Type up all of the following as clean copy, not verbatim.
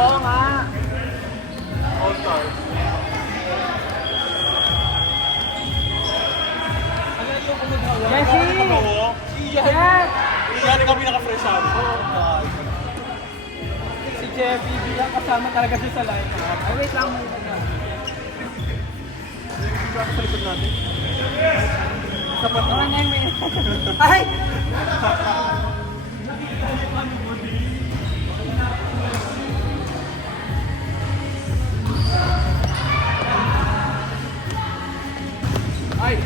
Oo nga. All stars. Jessie! Oo. Yes! Iyan kami naka-fresh up. Si Jeffy, bilang kasama talaga siya sa line. Ay, wait lang. Sa likod natin. Sapat na nga yung Ay! Ay!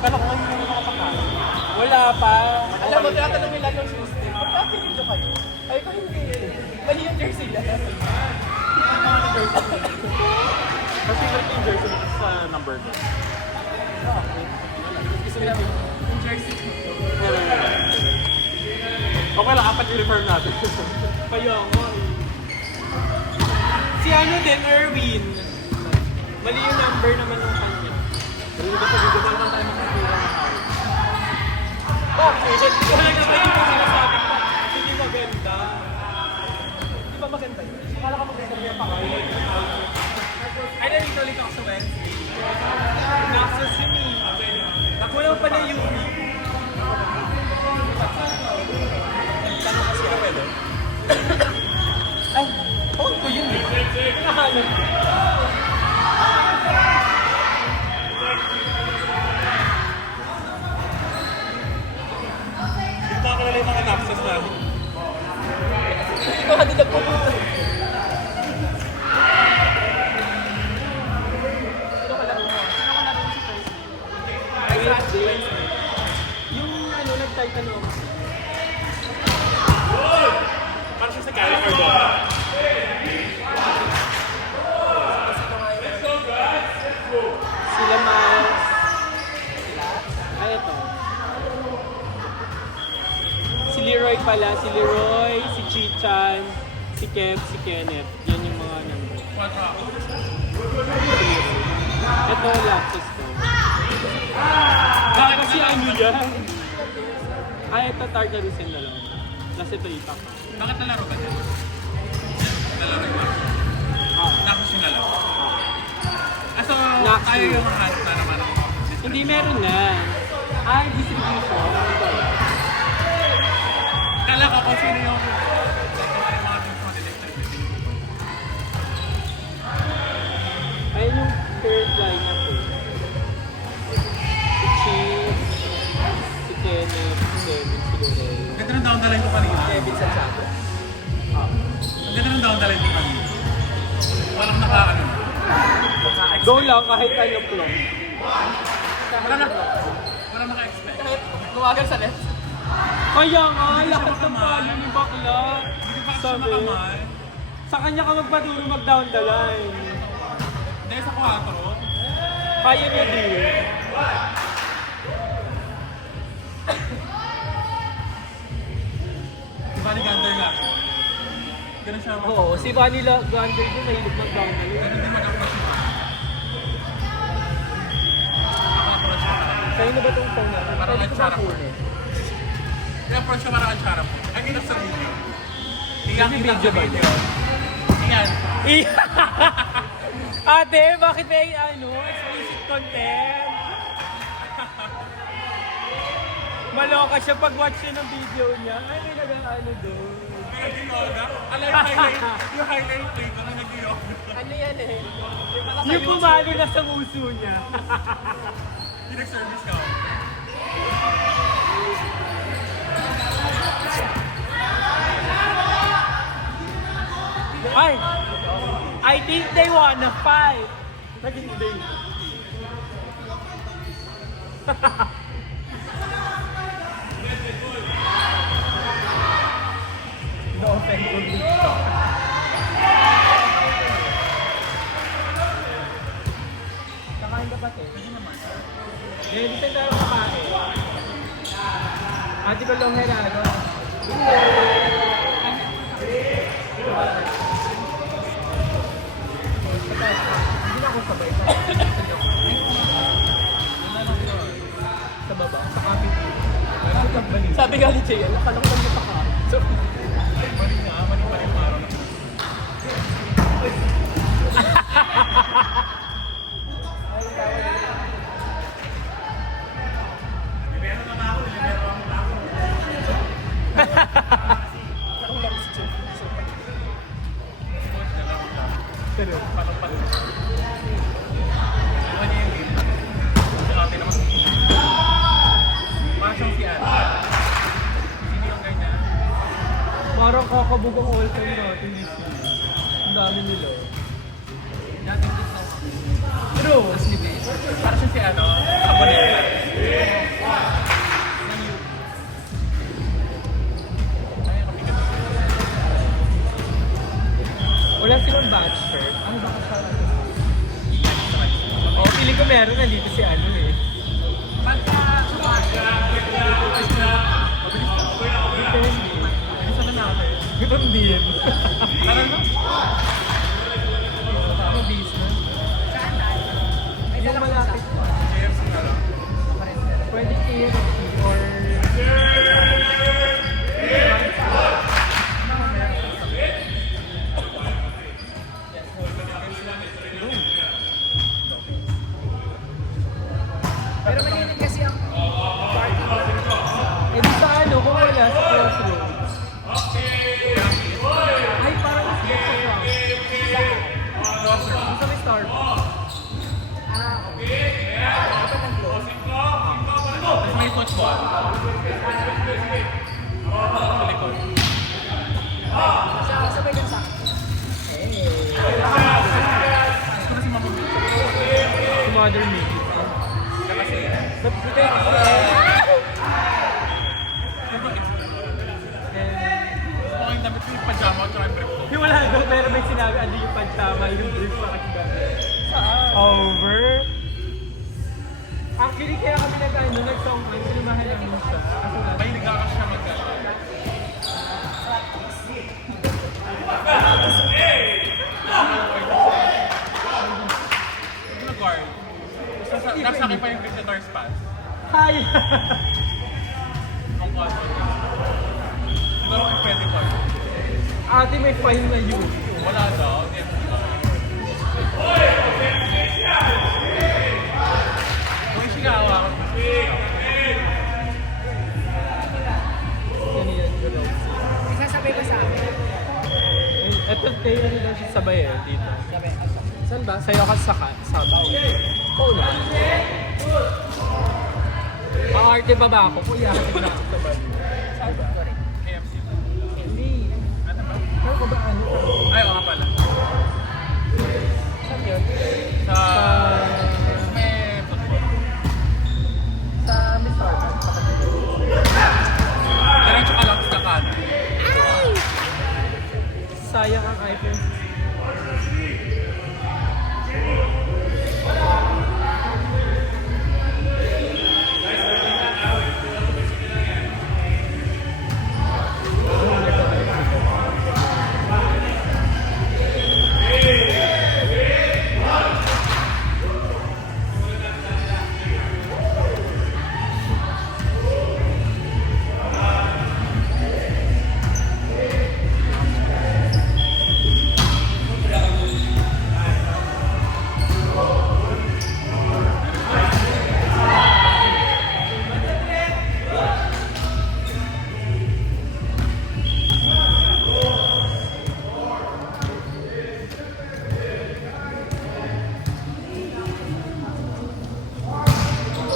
Kala ko ngayon yung nakapakain. Wala pa. Alam mo, tinatanong nila yung system. Ba't pinito kayo? Ay, ko hindi. Mali yung jersey lang. Kasi yung jersey sa number ko. Gusto nila yung jersey. Okay lang, apat uniform natin. Kaya nga eh. Si ano din, Erwin. Mali yung number naman ng kanya. Pero hindi sa video naman tayo makakira ng house. Okay, wala naman yung sinasabi ko. Hindi maganda. Di ba maganda yun? Akala ko maganda yung pangalan. Ay, nalito ulit ako sa Wednesday. Naxos yun eh. Nakulang pa na yung Tanong kasi na pwede. ay, phone ko yun eh. Nahanap ko. Hindi ko nakalala yung mga taxes natin. Hindi ko hindi nagpupunta. Sino ka laro mo? Sino ka laro mo si Percy? Wednesday. Yung ano, nag-type ano. Parang siya sa Kyle Cardona. Sila Miles. Ay, ito. Si Leroy pala. Si Leroy, si Chichan, si Kev, si Kenneth. Yan yung mga number. Ito, laptop ko. Bakit kasi ano yan? Ay, ito Tartarus yung dalawa. Tapos ito ipak. Bakit nalaro ba niya? Nalaro ba? Tapos yung nalaro? So, Naxos. tayo yung hand na naman ako. Hindi, meron na. Ay, distribution. Kala ko kung sino yung mga teams mo distribution. Ayun yung third lineup eh. Si Chief, si Kenneth, si Kevin, si Leroy. Ganda ng down the line ko kanina. Kevin Santiago. Ang ganda ng down the line ko kanina. Walang naka-ano. Go lang kahit ano plong. Wala maka-expect. Kahit gumagal sa net. Kaya nga, lahat ng palo ni bakla. Hindi pa kasi Sabi, makamay. sa kanya ka magpaturo mag-down the line. Dahil sa 4. Kaya niya din. Di ba ni Gander nga? Ganun siya. Oo, si Vanilla Gander din mahilig mag-down the line. Ganun din mag-approach siya. Naka-approach siya. Sa'yo na ba itong phone natin? Parang Pwede ko Anchara po. makunin. Kaya-approach siya parang Anchara po. Ay, kita sa video. May video ba yun? Ayan. Ate, bakit may ano, explicit content? Maloka siya pag watch siya ng video niya. Ay, may nag-ano doon. Nag-yoga? Alam yung highlight. Yung highlight plate na nag-yoga. Ano yan eh? Yung pumalo na sa muso niya. Yung nag-service ka. Ay! I think they wanna fight. Naging day. No offense. Ate ko long hair ano? Hindi na ako sabay. Sa baba, sa kapit. Sabi nga ni Jay, akala ko lang napaka. So, Mali nga, mali pa rin araw na. pero, parang kakabugong all time natin this year. Ang dami nila. True. Para siya si ano, Abonera. Wala silang batch shirt. Ano ba ka oh, feeling ko meron nandito si ano eh. Ganun din. Parang no? Ano business? Yung malapit pa. KFC na lang. Pwede KFC or... Pero mahilig kasi ang party. Eh di sa ano, kung wala sa Crossroads. Ay, parang gusto ko lang. Gusto may Starbucks. Tapos may football. Sa likod. Sabay lang sa akin. Gusto kasi mamamit. Si Mother Mickey. Siya kasi. But today, Gusto ko yung damit ko yung pajama at saka yung brief ko. yung wala doon, pero may sinabi, ano yung pagtama, yung brief pa kasi over. Actually, kaya kami nag-song plan, sinumahan namin siya. Kasi nga, Mahilig ako siya magkano. Nag-guard. Nasa akin pa yung visitor's pass. hi! Ang kwarto. Di ba ako pwede pa? Ate, may fine na yun. Wala daw. Kung isinawa ako. Yan yan, gano'n. Isasabay ko sa akin. Ito, tayo na daw siya sabay eh, dito. Sabay. Saan ba? Sa'yo ka sa sabaw. Oo na. Arte ba ba ako? Kuya, hatid na ako sa bag. Saan ba? Sorry. KFC. Hindi. Ano ba? Ano ka ba ano? Ay, oo nga pala. Saan yun? Sa... May football. Sa Miss Starbucks. Diretso ka lang sa kanan. Sayang ang iPhone.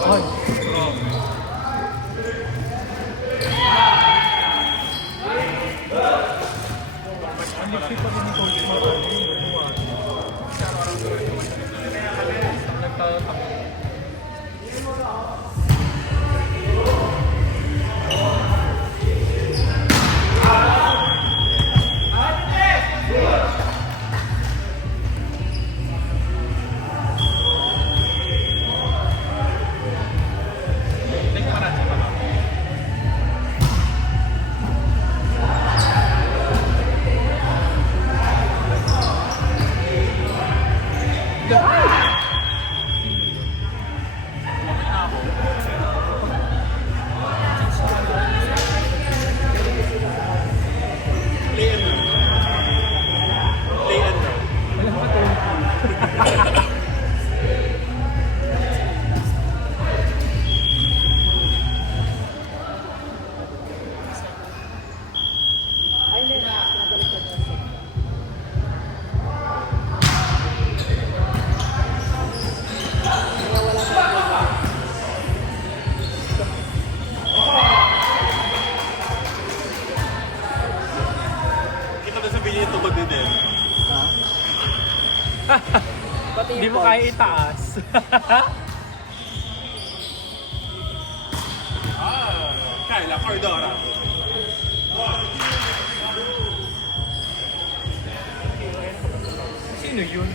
Ay. Ang lipsi pa rin ni Coach Mata. Nagtatakbo. Tingnan mo natin ito. Hindi mo kaya itaas. Kyla Cardora. Sino yun?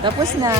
Tapos na.